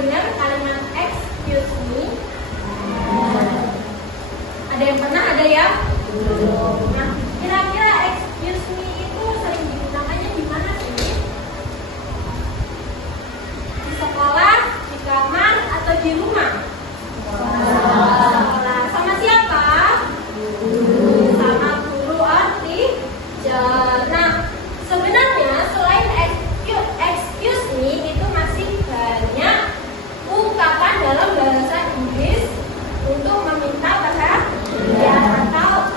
dengar kalimat excuse me? Ada yang pernah, ada yang belum. Nah, kira-kira excuse me itu sering digunakannya di mana sih? Di sekolah, di kamar, atau di rumah? Sekolah. Sama siapa? Sama guru or teacher. Nah, sebenarnya selain excuse me itu masih banyak ungkapan dalam bahasa Inggris untuk meminta perhatian atau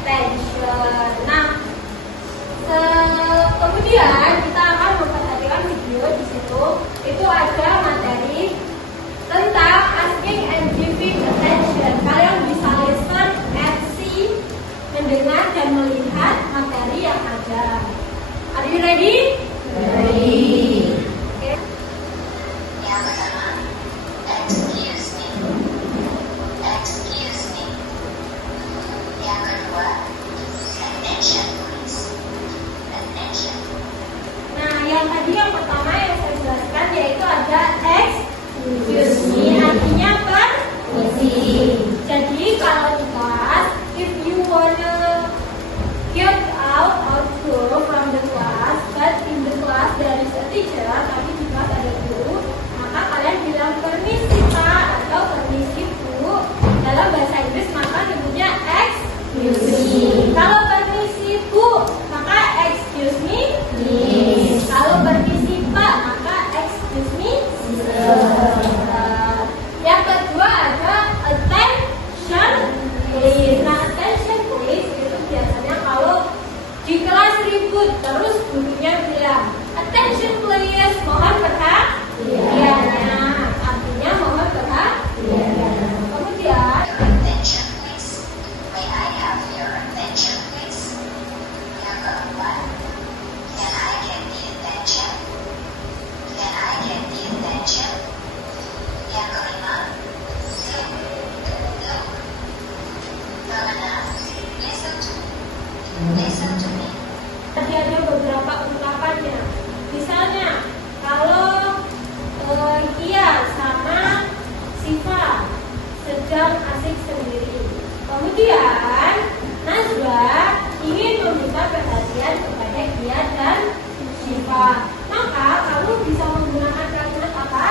attention. Nah, kemudian kita akan memperhatikan video di situ. Itu ada materi tentang asking and giving attention. Kalian bisa listen and see, mendengar dan melihat materi yang ada. Are you ready? Ready. Okay. Yang pertama, excuse me. Excuse me. Yang kedua, attention please. Attention. Nah, yang tadi yang pertama yang saya jelaskan yaitu ada excuse me, artinya permisi. Jadi kalau di kelas, if you wanna get out or go from the class, but in the class there is a teacher, tapi di kelas ada guru, maka kalian bilang permisi Pak atau permisi Bu. Dalam bahasa Inggris maka nyebutnya excuse me. Kalau permisi Bu, maka excuse me please. Kalau permisi Pak, maka excuse me sir. Yang kedua ada attention please. Nah, attention please itu biasanya kalau di kelas ribut terus gurunya bilang attention please, mohon perhatiannya. Artinya mohon perhatian. Kemudian Your attention please. May I have your attention please? Yang keempat, can I get the attention? Can I get the attention? Yang kelima, look. Look. Keenam, listen to me. Listen to me. tadi ada beberapa ungkapannya. Misalnya kalau Kia sama Siva sedang asik sendiri, kemudian Najwa ingin meminta perhatian kepada Kia dan Siva, maka kamu bisa menggunakan kalimat apa?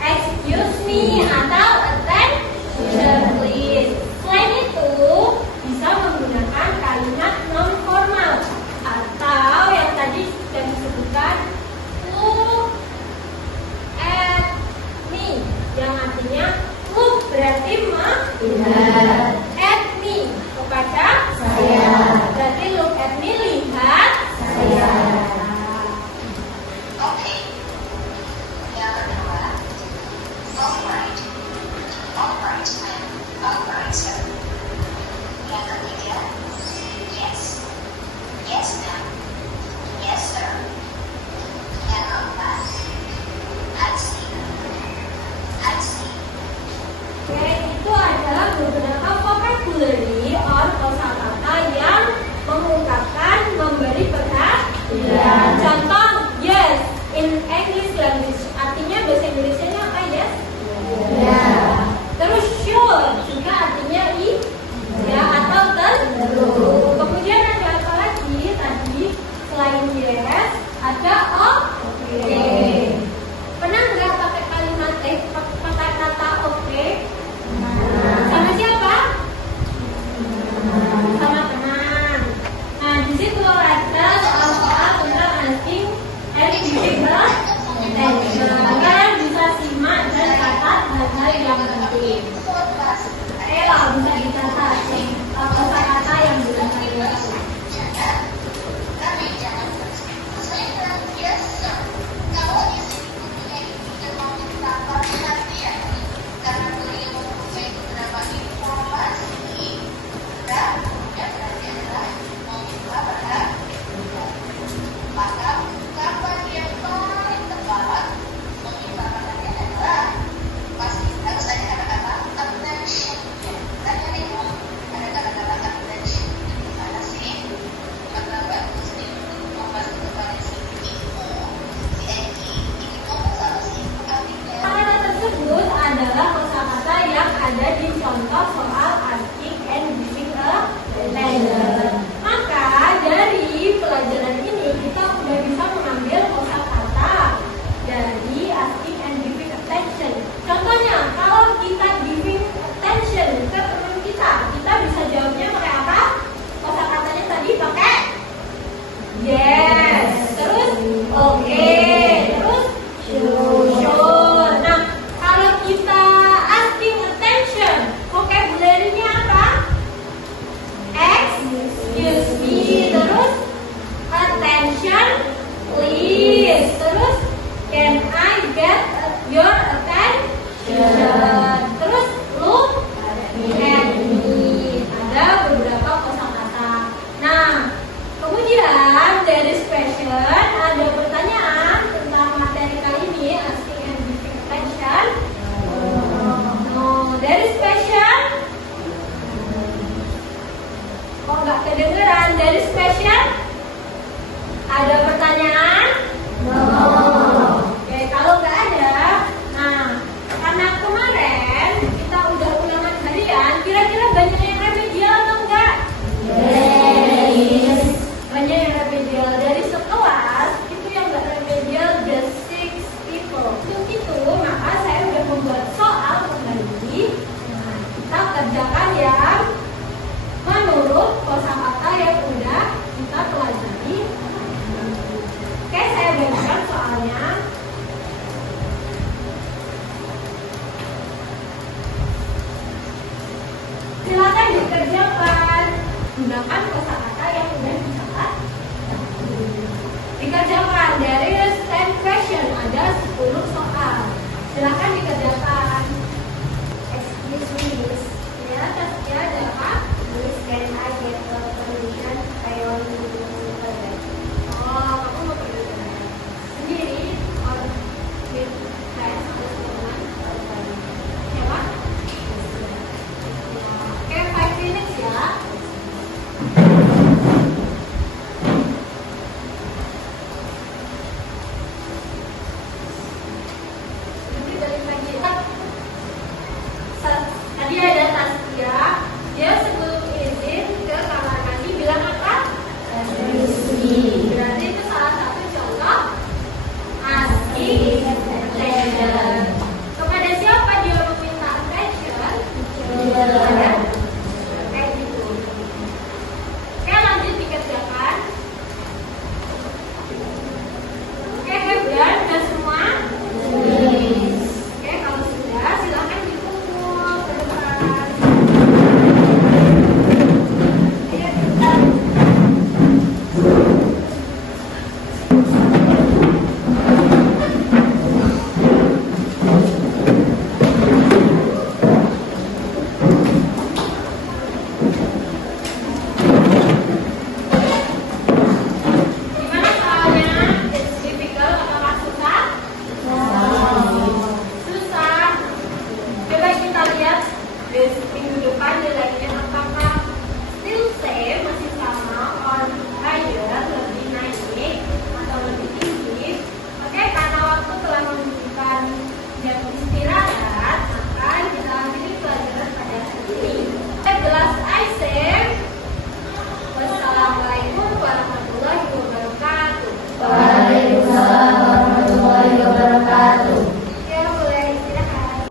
Excuse me atau attention please. Selain itu bisa menggunakan kalimat non formal atau yang tadi sudah disebutkan look at me, yang artinya look berarti melihat, at me kepada saya, berarti look at me lihat saya. Oke. Yang kedua, alright. Alright, ma'am. Alright, sir. Yang ketiga, yes. Yes, ma'am. Yes, sir. Yang keempat, I see. I see. Oke, itu adalah beberapa ada di contoh soal asking and giving attention. Maka dari pelajaran ini kita sudah bisa mengambil kosakata dari asking and giving attention. Contohnya, kalau kita giving attention ke teman kita bisa jawabnya pakai apa? Kosakatanya tadi pakai yes. Terus oke. Terus sure. Nah, kalau kita asking attention, vocabulary-nya apa? Excuse me. Terus attention, please. Terus can I get your attention? Terus look at me. Ada beberapa kosakata. Nah, kemudian dari question ada pertanyaan tentang materi kali ini, asking and giving attention. No, dari question. Kok nggak kedengeran? Dari question ada pertanyaan? No. Oke, kalau nggak ada, nah karena kemarin kita udah ulangan harian, kira-kira banyak yang remedial atau enggak? Yes. Banyak yang remedial. Dari sekelas itu yang nggak remedial just 6 people. Untuk itu maka saya udah membuat soal kembali. Nah, kita kerjakan yang menurut kosakata yang udah kita pelajari. Oke, saya bacakan soalnya. Silakan dikerjakan. Gunakan kosakata yang udah dicatat. Dikerjakan dari 10 question, ada 10 soal. Silakan